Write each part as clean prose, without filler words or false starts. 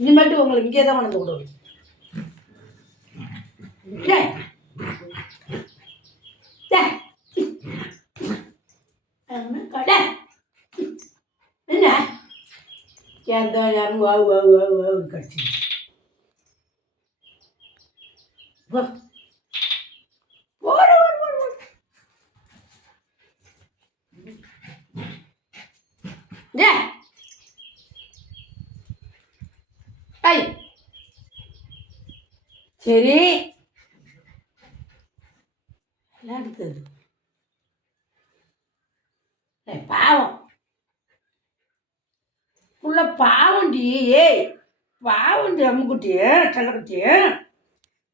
இனிமேட்டு உங்களுக்கு இங்கே தான் வந்து விடுவோம். என்ன யாரும் வாவு வாவு வாவு வாவு கடிச்சு சரி அடுத்தது பாவம் உள்ள பாவண்டி. ஏய் பாவண்டி அம்முக்குட்டி செல்லக்குட்டி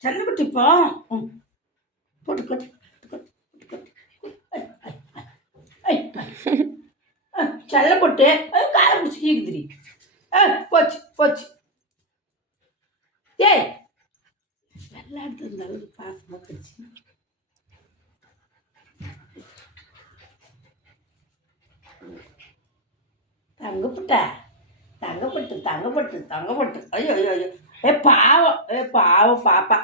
செல்லக்குட்டி பாவம் போட்டு கட்டு செல்ல போட்டு காலை பிடிச்சி கீக்குதிரி. போச்சு போச்சு. ஏய் வெள்ளாடுத்து இருந்தாலும் பாசமாக கடிச்சு தங்கப்பட்ட தங்கப்பட்டு தங்கப்பட்டு தங்கப்பட்டு. ஐயோ ஐயோ ஐயோ பாவம் பாப்பா.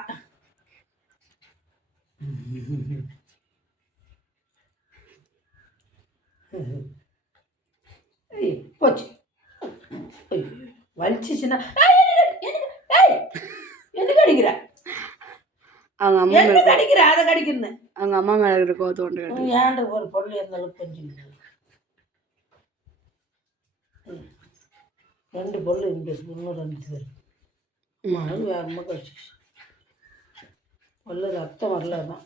போச்சு வலிச்சிச்சுன்னா எது கடிக்கிற? அவங்க அம்மா என்ன கடிக்கிற? அதை கடிக்கிறேன்னு அவங்க அம்மா மேலே இருக்கிற கோவத்தை ஒன்று ஏன்ட ஒரு பொருள் எந்த அளவுக்கு கொஞ்சம் 2 பொருள் இங்கே இன்னும் 2 பேர் மழை வேகமாக கடிச்சு பொருள் ரத்தம் வரல தான்.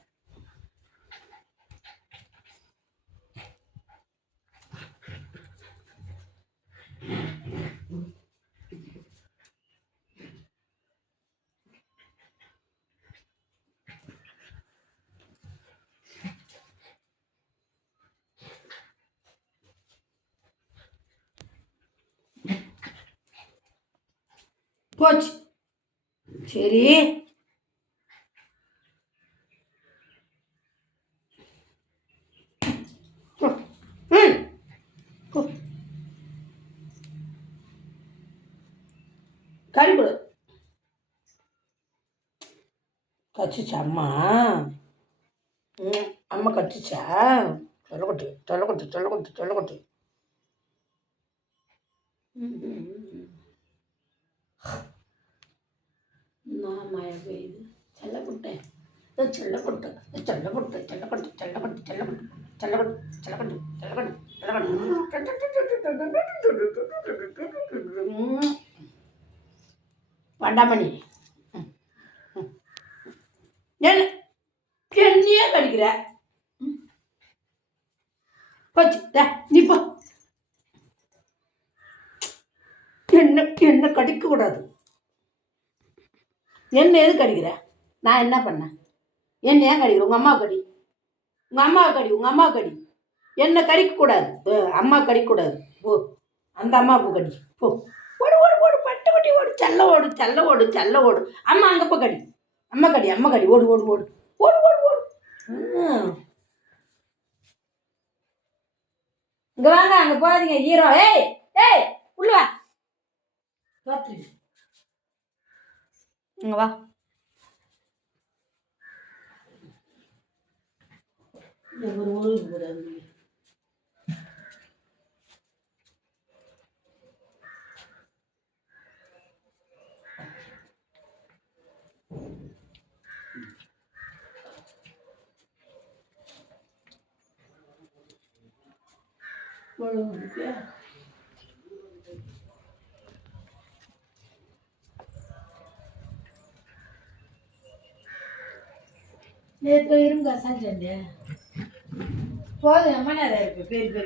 போச்சு சரி. கறி கொடு கச்சிச்சா அம்மா. அம்மா கச்சிச்சா சொல்லக்கொட்டு சொல்லக்கொட்டு சொல்லக்கொட்டு சொல்லக்கொட்டு. நான் மழை பெய்யுது செல்லப்பட்டேன் செல்லப்பட்டு செல்லப்பட்டு செல்லப்பட்டு செல்லப்பட்டு செல்லப்பட்டு செல்லப்பட்டு செல்லப்பட்டு செல்லப்பட்டு செல்லப்பட்டு பண்டாமணி என்னையே கடிக்கிற. போச்சு நீ போ. என்ன கடிக்க கூடாது. என்ன எது கடிக்கிற? நான் என்ன பண்ணேன்? என்ன ஏன் கடிக்கிற? உங்கள் அம்மா கடி உங்கள் அம்மாவை கடி உங்கள் அம்மா கடி. என்ன கடிக்கக்கூடாது. அம்மா கடிக்கக்கூடாது. ஓ அந்த அம்மாவுக்கு கடி போ. ஓடு ஓடு ஓடு பட்டு குட்டி ஓடு செல்ல ஓடு செல்ல ஓடு செல்ல ஓடு. அம்மா அங்கே போ கடி அம்மா கடி அம்மா கடி ஓடு ஓடு ஓடு ஓடு ஓடு ஓடு. இங்கே வாங்க அங்கே போகாதீங்க ஹீரோ. ஏய் ஏய் உள்ள வா பார்த்துட்டு இங்கே வா. ஒரு ஊருக்கு கூடாது. நேற்று இருங்க சாஞ்சேன் போதும். அம்மா நேரம் இருக்கு பேர் பேர்